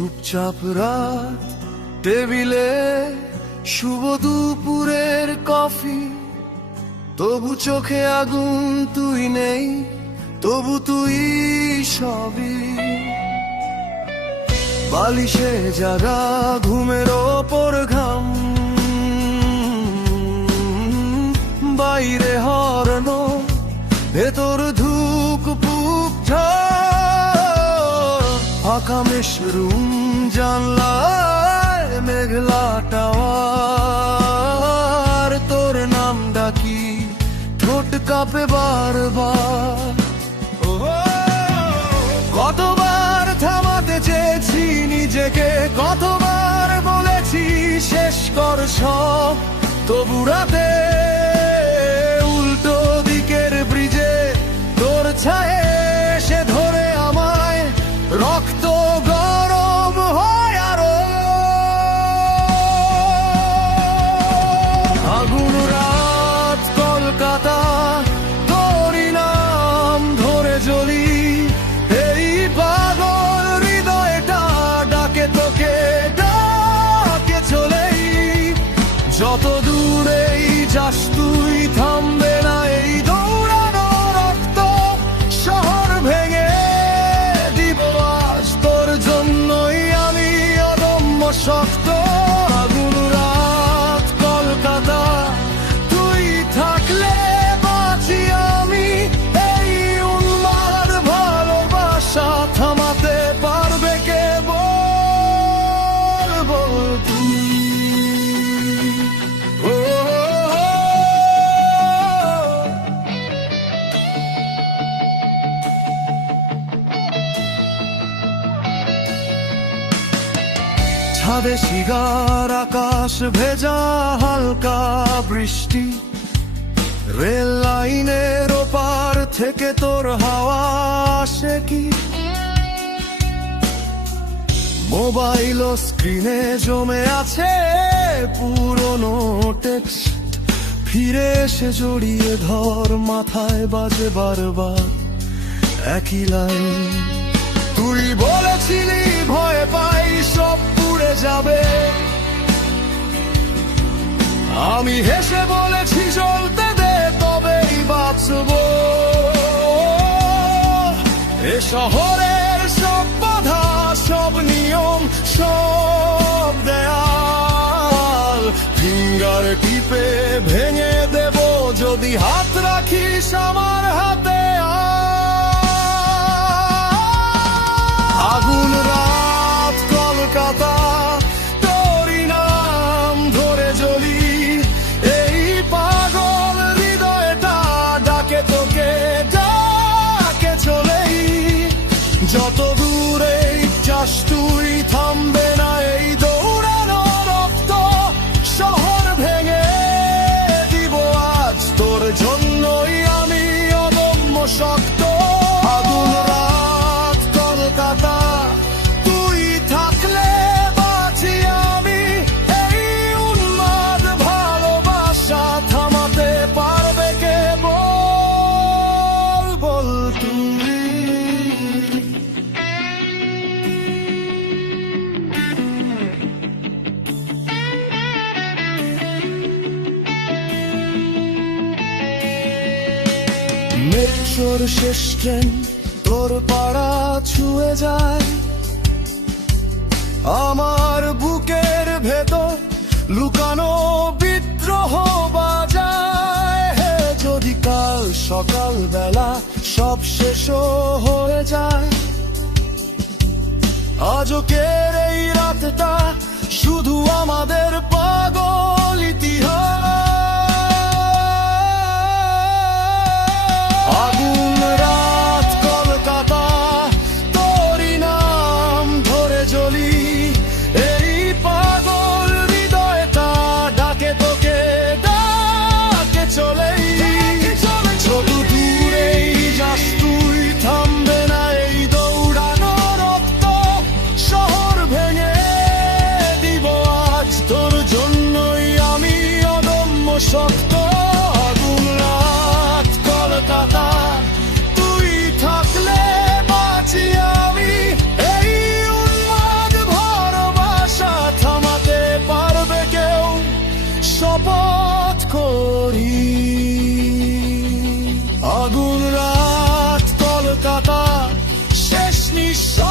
চুপচাপ রাত, টেবিলে শুভ দুপুরের কফি, তবু চোখে আগুন তুই নেই, তবু তুই সবই। বালিশে জাগা ঘুমের ওপর ঘাম, বাইরে হর্ন, ভেতর ধুক পুক ফাঁকা মেশরুম, জানলায় মেঘলা টাওয়ার, তোর নাম ডাকি ঠোঁট কাঁপে বারবার। কতবার থামাতে চেয়েছি নিজেকে, কতবার বলেছি শেষ কর সব, তবু রাতে উল্টো দিকের ব্রিজে তোর ছায়ে এসে ধরে আমায়, রক্ত গরম হয় আরো। আগুন রাত কলকাতা, তোরই নাম ধরে জ্বলি, এই পাগল হৃদয়টা ডাকে তোকে, ডাকে চলেই। যত দূরেই যাস তুই থামবে না এই দৌড়ানো রক্ত, শহর ভেঙে দিব আজ তোর জন্যই আমি অদম্য শক্ত। আগুন রাত কলকাতা, তুই থাকলে বাঁচি আমি, এই উন্মাদ ভালোবাসা থামাতে পারবে কে বল, বল তুই। ছাদে শিগার, আকাশ ভেজা হালকা বৃষ্টি, রেল লাইনের ওপার থেকে তোর হাওয়া আসে কি? মোবাইল স্ক্রিনে জমে আছে পুরনো টেক্সট, ফিরে এসে জড়িয়ে ধর, মাথায় বাজে বারবার একই লাইন। তুই বলেছিলি ভয় পাই সব পুড়ে যাবে, আমি হেসে বলেছি জ্বলতে দে তবেই বাঁচবো। এ শহরের সব বাধা, সব নিয়ম, সব দেয়াল, ফিঙ্গার টিপে ভেঙে দেব যদি হাত রাখিস আমার হাতে। আগুন রাত কলকাতা, তোরই নাম ধরে জ্বলি, এই পাগল হৃদয়টা ডাকে তোকে, ডাকে চলেই। যত দূরেই যাস তুই থামবে না এই দৌড়ানো রক্ত, শহর ভেঙে দিব আজ তোর জন্যই আমি অদম্য শক্ত। আগুন রাত কলকাতা, তুই থাকলে বাঁচি আমি, এই উন্মাদ ভালোবাসা থামাতে পারবে কে বল, বল তুই। মেট্রোর শেষ ট্রেন তোর পাড়া ছুঁয়ে যায়, আমার বুকের ভেতর লুকানো বিদ্রোহ বাজায়। যদি কাল সকাল বেলা সব শেষ হয়ে যায়, আজকের এই রাতটা শুধু আমাদের পাগল ইতিহাস। আগুন রাত কলকাতা, তোরই নাম ধরে জ্বলি, এই পাগল হৃদয়টা ডাকে তোকে, ডাকে চলেই। ছোট দূরেই যাস তুই থামবে না এই দৌড়ানো রক্ত, শহর ভেঙে দিব আজ তোর নিঃস্ব